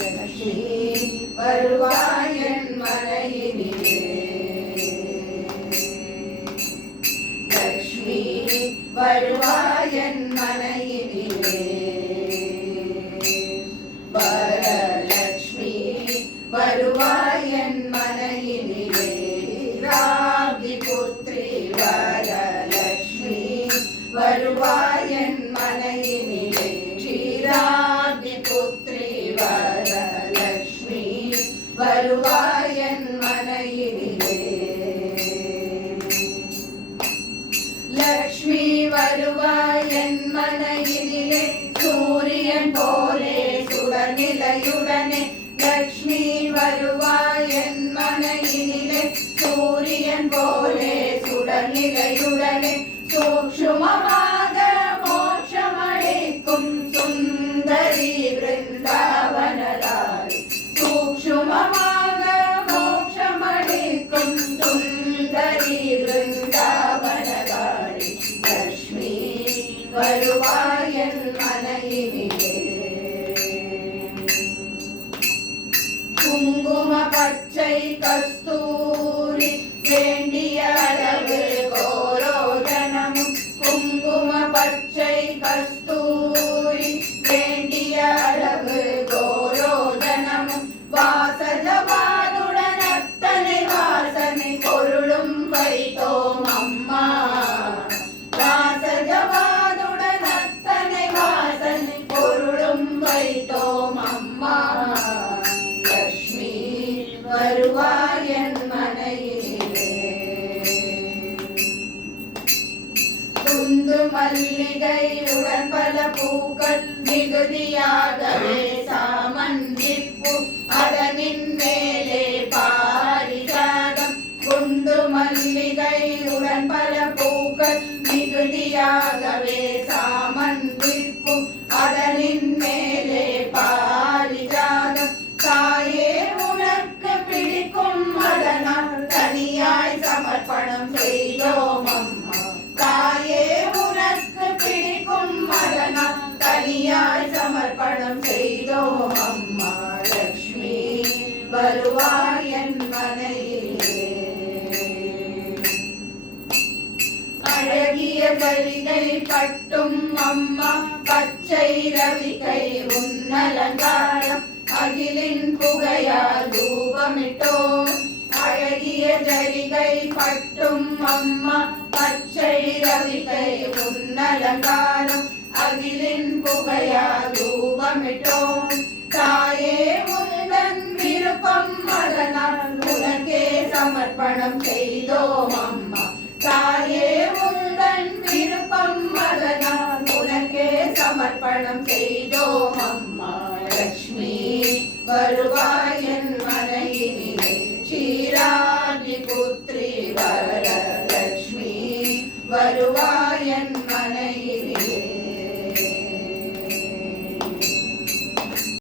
லக்ஷ்மி வருவாய் என் மனையினிலே, லக்ஷ்மி வருவாய் என் மனையினிலே, வரலக்ஷ்மி வருவாய் என் மனையினிலே, ராகி புத்ரி வரலக்ஷ்மி வருவாய் என் மனையினிலே, க்ஷீராப்தி புத்ரி வரலக்ஷ்மி வருவாய் என் மனையினிலே, லக்ஷ்மி வருவாய் என் மனையினிலே, சூரியன் போலே சுடர்நிலையுடனே, லக்ஷ்மி வருவாய் என் மனையினிலே, சூரியன் போலே சுடர்நிலையுடனே, சூக்ஷ்மமாக மோட்சமளிக்கும் சுந்தரி பிருந்தாவனதாரி, சூக்ஷ்மமாக மோட்சமளிக்கும் சுந்தரி பிருந்தாவனதாரி, லக்ஷ்மி வருவாய் என் மனையினிலே, குங்கும பச்சை கஸ்தூரி வேண்டிய அளவு கோரோதனமும், குங்கும பச்சை கஸ்தூரி வேண்டிய அளவு கோரோதனமும், வாசஜவாதுடன் அத்தனை வாசனை பொருளும் வைத்தோம் அம்மா, வாசஜவாதுடன் அத்தனை வாசனை பொருளும் வைத்தோம் அம்மா, லக்ஷ்மி வருவாய் என் மனையிலே, குந்து மல்லிகை உடன் பல பூக்கள் மிகுதியாகவே சாமந்திப்பூ, அதனின் மேலே பாரிஜாதம், குண்டு மல்லிகை உடன் பல பூக்கள் மிகுதியாகவே சாமந்திப்பூ, அதனின் மேலே பாரிஜாதம், தாயே உனக்கு பிடிக்கும் அதனால் தனியாய் சமர்ப்பணம் செய்தோம் அம்மா, தாயே உனக்கு பிடிக்கும் அதனால் தனியாய் சமர்ப்பணம் செய்தோம் அம்மா, லக்ஷ்மி வருவாய் என் மனையிலே, அழகிய சரிகை பட்டும் அம்மா பச்சை ரவிகை உன்னலங்காரம், அகிலின் புகையால் தூபமிட்டோம், அழகிய ஜரிகை பட்டும் அம்மா பச்சை ரவிகை உன்னலங்காரம், அகிலின் புகையால் தூபமிட்டோம், தாயே உந்தன் விருப்பம் அதனால் உனக்கே சமர்ப்பணம் செய்தோம் அம்மா, தாயே உந்தன் விருப்பம் அதனால் உனக்கே சமர்ப்பணம் செய்தோம் அம்மா, லக்ஷ்மி வருவாய்